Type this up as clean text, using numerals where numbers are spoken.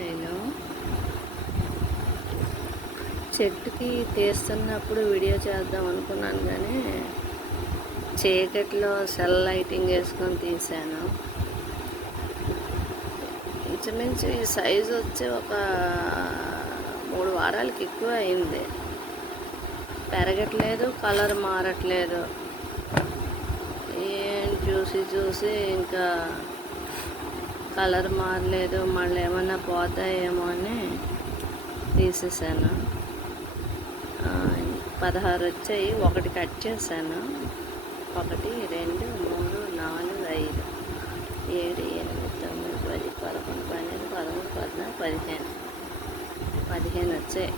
నేను చెట్టుకి తీస్తున్నప్పుడు వీడియో చేద్దాం అనుకున్నాను, కానీ చీకట్లో సెల్ లైటింగ్ వేసుకొని తీశాను. ఇంచుమించు ఈ సైజు వచ్చి ఒక 3 వారాలకి ఎక్కువ అయింది. పెరగట్లేదు, కలర్ మారట్లేదు. ఏం చూసి ఇంకా కలర్ మారలేదు, మళ్ళీ ఏమన్నా పోతాయేమో అని తీసేసాను. 16 వచ్చాయి, ఒకటి కట్ చేశాను. 1 2 3 4 5 7 8 9 10 11 12 13 14 15 వచ్చాయి.